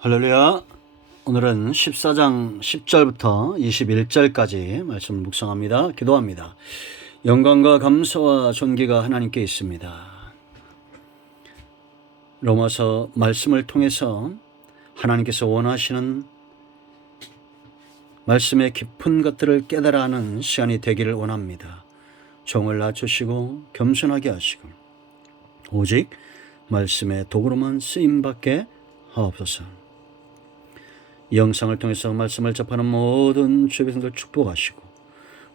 할렐루야. 오늘은 14장 10절부터 21절까지 말씀을 묵상합니다. 기도합니다. 영광과 감사와 존귀가 하나님께 있습니다. 로마서 말씀을 통해서 하나님께서 원하시는 말씀의 깊은 것들을 깨달아 하는 시간이 되기를 원합니다. 종을 낮추시고 겸손하게 하시고 오직 말씀의 도구로만 쓰임받게 하옵소서. 이 영상을 통해서 말씀을 접하는 모든 주의 백성들 축복하시고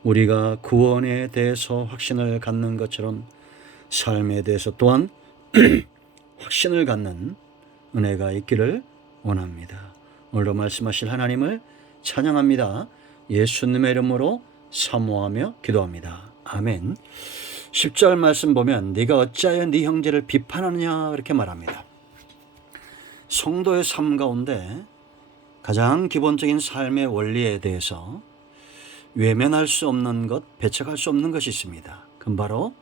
우리가 구원에 대해서 확신을 갖는 것처럼 삶에 대해서 또한 확신을 갖는 은혜가 있기를 원합니다. 오늘도 말씀하실 하나님을 찬양합니다. 예수님의 이름으로 사모하며 기도합니다. 아멘. 10절 말씀 보면 네가 어찌하여 네 형제를 비판하느냐 그렇게 말합니다. 성도의 삶 가운데 가장 기본적인 삶의 원리에 대해서 외면할 수 없는 것, 배척할 수 없는 것이 있습니다. 그건 바로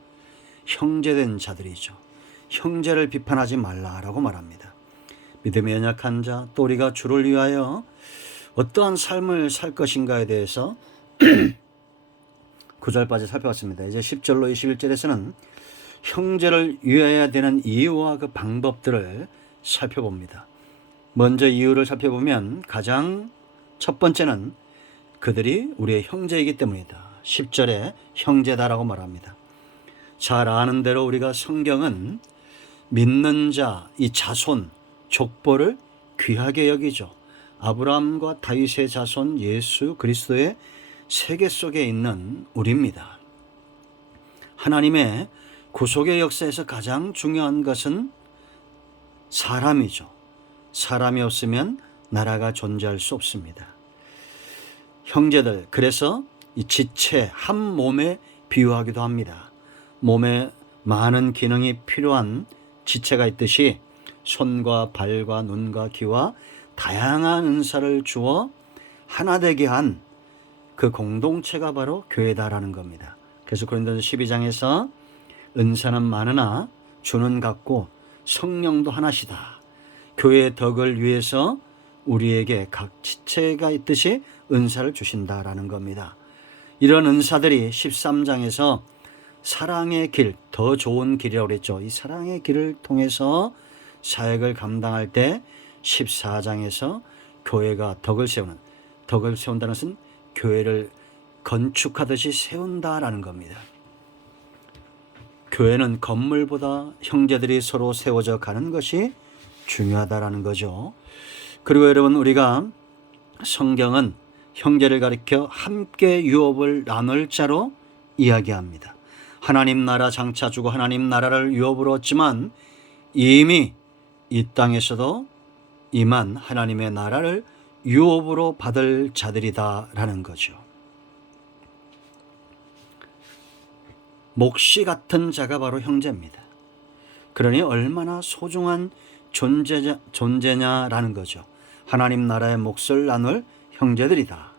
형제된 자들이죠. 형제를 비판하지 말라라고 말합니다. 믿음에 연약한 자, 또 우리가 주를 위하여 어떠한 삶을 살 것인가에 대해서 9절까지 살펴봤습니다. 이제 10절로 21절에서는 형제를 위하여야 되는 이유와 그 방법들을 살펴봅니다. 먼저 이유를 살펴보면 가장 첫 번째는 그들이 우리의 형제이기 때문이다. 10절에 형제다라고 말합니다. 잘 아는 대로 우리가 성경은 믿는 자, 이 자손, 족보를 귀하게 여기죠. 아브라함과 다윗의 자손 예수 그리스도의 세계 속에 있는 우리입니다. 하나님의 구속의 역사에서 가장 중요한 것은 사람이죠. 사람이 없으면 나라가 존재할 수 없습니다. 형제들, 그래서 이 지체 한 몸에 비유하기도 합니다. 몸에 많은 기능이 필요한 지체가 있듯이 손과 발과 눈과 귀와 다양한 은사를 주어 하나 되게 한 그 공동체가 바로 교회다라는 겁니다. 그래서 고린도서 12장에서 은사는 많으나 주는 같고 성령도 하나시다. 교회의 덕을 위해서 우리에게 각 지체가 있듯이 은사를 주신다라는 겁니다. 이런 은사들이 13장에서 사랑의 길, 더 좋은 길이라고 그랬죠. 이 사랑의 길을 통해서 사역을 감당할 때 14장에서 교회가 덕을 세운다는 것은 교회를 건축하듯이 세운다라는 겁니다. 교회는 건물보다 형제들이 서로 세워져 가는 것이 중요하다라는 거죠. 그리고 여러분, 우리가 성경은 형제를 가리켜 함께 유업을 나눌 자로 이야기합니다. 하나님 나라 장차 주고 하나님 나라를 유업으로 얻지만 이미 이 땅에서도 임한 하나님의 나라를 유업으로 받을 자들이다라는 거죠. 몫이 같은 자가 바로 형제입니다. 그러니 얼마나 소중한 존재냐라는 거죠. 하나님 나라의 몫을 나눌 형제들이다.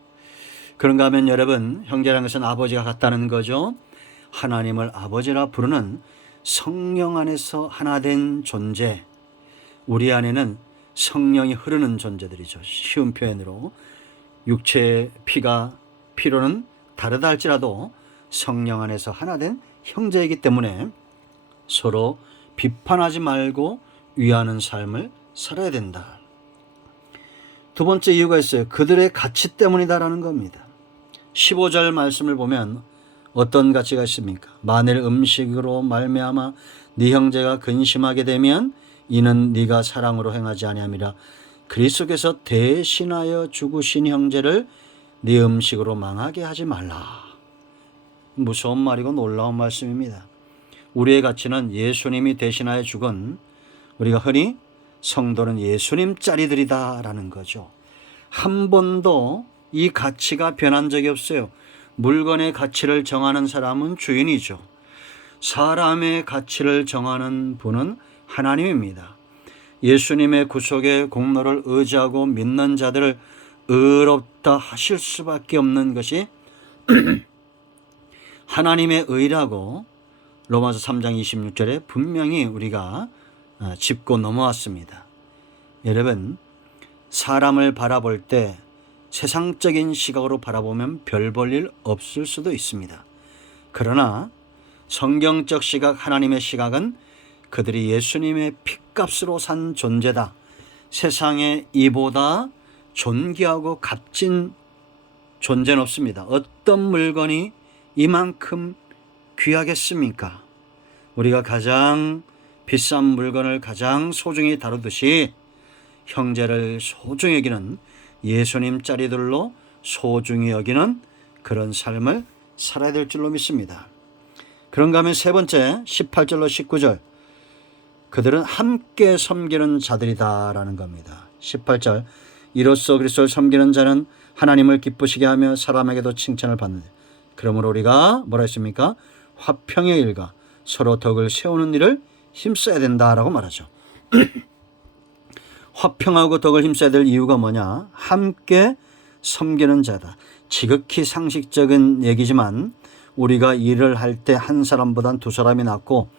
그런가 하면 여러분, 형제라는 것은 아버지가 같다는 거죠. 하나님을 아버지라 부르는 성령 안에서 하나 된 존재, 우리 안에는 성령이 흐르는 존재들이죠. 쉬운 표현으로 육체의 피로는 다르다 할지라도 성령 안에서 하나 된 형제이기 때문에 서로 비판하지 말고 위하는 삶을 살아야 된다. 두 번째 이유가 있어요. 그들의 가치 때문이다라는 겁니다. 15절 말씀을 보면 어떤 가치가 있습니까? 만일 음식으로 말미암아 네 형제가 근심하게 되면 이는 네가 사랑으로 행하지 아니함이라. 그리스도께서 대신하여 죽으신 형제를 네 음식으로 망하게 하지 말라. 무서운 말이고 놀라운 말씀입니다. 우리의 가치는 예수님이 대신하여 죽은, 우리가 흔히 성도는 예수님 짜리들이다라는 거죠. 한 번도 이 가치가 변한 적이 없어요. 물건의 가치를 정하는 사람은 주인이죠. 사람의 가치를 정하는 분은 하나님입니다. 예수님의 구속의 공로를 의지하고 믿는 자들을 의롭다 하실 수밖에 없는 것이 하나님의 의라고 로마서 3장 26절에 분명히 우리가 짚고 넘어왔습니다. 여러분, 사람을 바라볼 때 세상적인 시각으로 바라보면 별 볼 일 없을 수도 있습니다. 그러나 성경적 시각, 하나님의 시각은 그들이 예수님의 핏값으로 산 존재다. 세상에 이보다 존귀하고 값진 존재는 없습니다. 어떤 물건이 이만큼 귀하겠습니까? 우리가 가장 비싼 물건을 가장 소중히 다루듯이 형제를 소중히 여기는, 예수님 자리들로 소중히 여기는 그런 삶을 살아야 될 줄로 믿습니다. 그런가 하면 세 번째 18절로 19절, 그들은 함께 섬기는 자들이다라는 겁니다. 18절, 이로써 그리스도를 섬기는 자는 하나님을 기쁘시게 하며 사람에게도 칭찬을 받는다. 그러므로 우리가 뭐라 했습니까? 화평의 일과 서로 덕을 세우는 일을 힘써야 된다라고 말하죠. 화평하고 덕을 힘써야 될 이유가 뭐냐? 함께 섬기는 자다. 지극히 상식적인 얘기지만 우리가 일을 할 때 한 사람보단 두 사람이 낫고,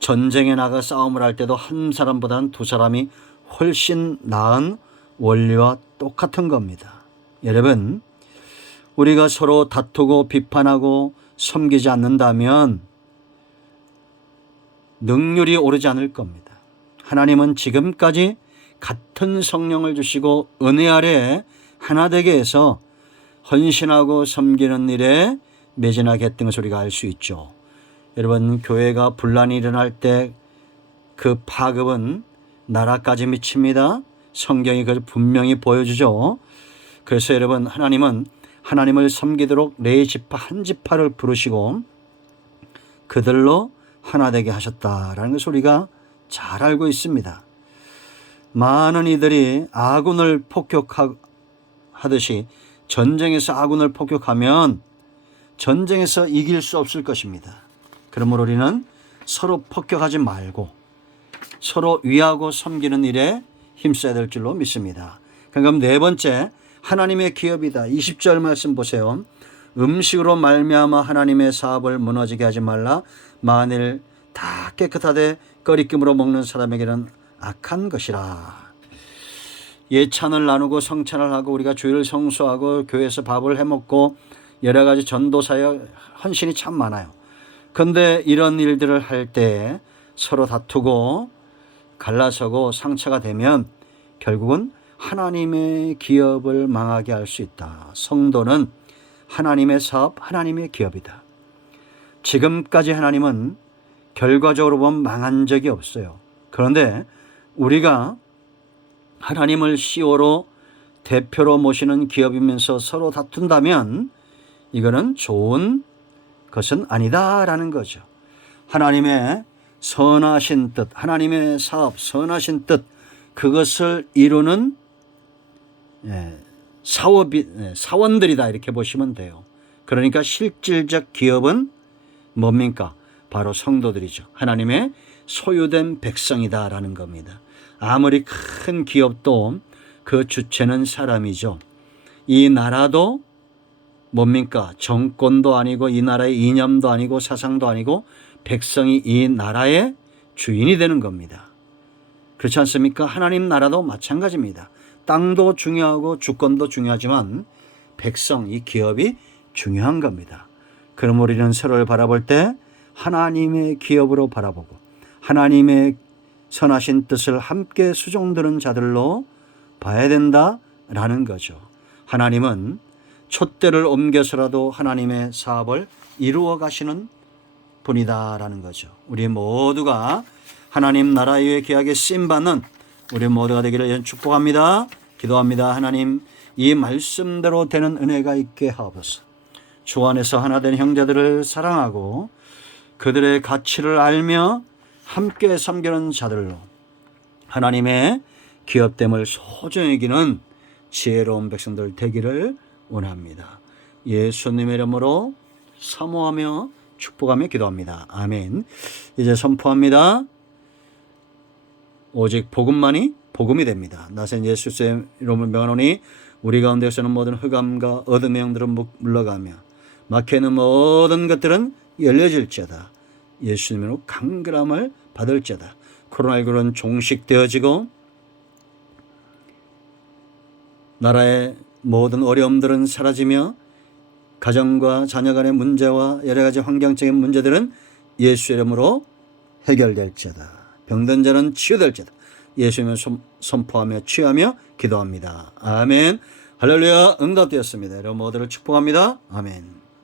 전쟁에 나가 싸움을 할 때도 한 사람보단 두 사람이 훨씬 나은 원리와 똑같은 겁니다. 여러분, 우리가 서로 다투고 비판하고 섬기지 않는다면 능률이 오르지 않을 겁니다. 하나님은 지금까지 같은 성령을 주시고 은혜 아래 하나 되게 해서 헌신하고 섬기는 일에 매진하게 했던 것을 우리가 알 수 있죠. 여러분, 교회가 분란이 일어날 때 그 파급은 나라까지 미칩니다. 성경이 그걸 분명히 보여주죠. 그래서 여러분, 하나님은 하나님을 섬기도록 네 지파 한 지파를 부르시고 그들로 하나 되게 하셨다라는 것을 우리가 잘 알고 있습니다. 많은 이들이 아군을 폭격하듯이 전쟁에서 아군을 폭격하면 전쟁에서 이길 수 없을 것입니다. 그러므로 우리는 서로 폭격하지 말고 서로 위하고 섬기는 일에 힘써야 될 줄로 믿습니다. 그럼 네 번째, 하나님의 기업이다. 20절 말씀 보세요. 음식으로 말미암아 하나님의 사업을 무너지게 하지 말라. 만일 다 깨끗하되 꺼리낌으로 먹는 사람에게는 악한 것이라. 예찬을 나누고 성찬을 하고 우리가 주일을 성수하고 교회에서 밥을 해먹고 여러 가지 전도사역 헌신이 참 많아요. 그런데 이런 일들을 할 때 서로 다투고 갈라서고 상처가 되면 결국은 하나님의 기업을 망하게 할 수 있다. 성도는 하나님의 사업, 하나님의 기업이다. 지금까지 하나님은 결과적으로 보면 망한 적이 없어요. 그런데 우리가 하나님을 CEO로 대표로 모시는 기업이면서 서로 다툰다면 이거는 좋은 것은 아니다라는 거죠. 하나님의 선하신 뜻, 하나님의 사업, 선하신 뜻, 그것을 이루는 사원들이다 이렇게 보시면 돼요. 그러니까 실질적 기업은 뭡니까? 바로 성도들이죠. 하나님의 소유된 백성이다라는 겁니다. 아무리 큰 기업도 그 주체는 사람이죠. 이 나라도 뭡니까? 정권도 아니고 이 나라의 이념도 아니고 사상도 아니고 백성이 이 나라의 주인이 되는 겁니다. 그렇지 않습니까? 하나님 나라도 마찬가지입니다. 땅도 중요하고 주권도 중요하지만 백성, 이 기업이 중요한 겁니다. 그럼 우리는 서로를 바라볼 때 하나님의 기업으로 바라보고 하나님의 선하신 뜻을 함께 수종드는 자들로 봐야 된다라는 거죠. 하나님은 촛대를 옮겨서라도 하나님의 사업을 이루어 가시는 분이다라는 거죠. 우리 모두가 하나님 나라 위에 귀하게 쓰임받는 우리 모두가 되기를 축복합니다. 기도합니다. 하나님, 이 말씀대로 되는 은혜가 있게 하옵소서. 주 안에서 하나 된 형제들을 사랑하고 그들의 가치를 알며 함께 섬기는 자들로 하나님의 기업됨을 소중히 여기는 지혜로운 백성들 되기를 원합니다. 예수님의 이름으로 사모하며 축복하며 기도합니다. 아멘. 이제 선포합니다. 오직 복음만이 복음이 됩니다. 나선 예수의 이름을 명하노니 우리 가운데서는 모든 흑암과 어둠의 영들은 물러가며 막혀있는 모든 것들은 열려질지어다. 예수님으로 강건함을 받을지어다. 코로나19는 종식되어지고 나라의 모든 어려움들은 사라지며 가정과 자녀 간의 문제와 여러 가지 환경적인 문제들은 예수 이름으로 해결될지어다. 병든 자는 치유될지어다. 예수 이름을 선포하며 치유하며 기도합니다. 아멘. 할렐루야. 응답되었습니다. 여러분 모두를 축복합니다. 아멘.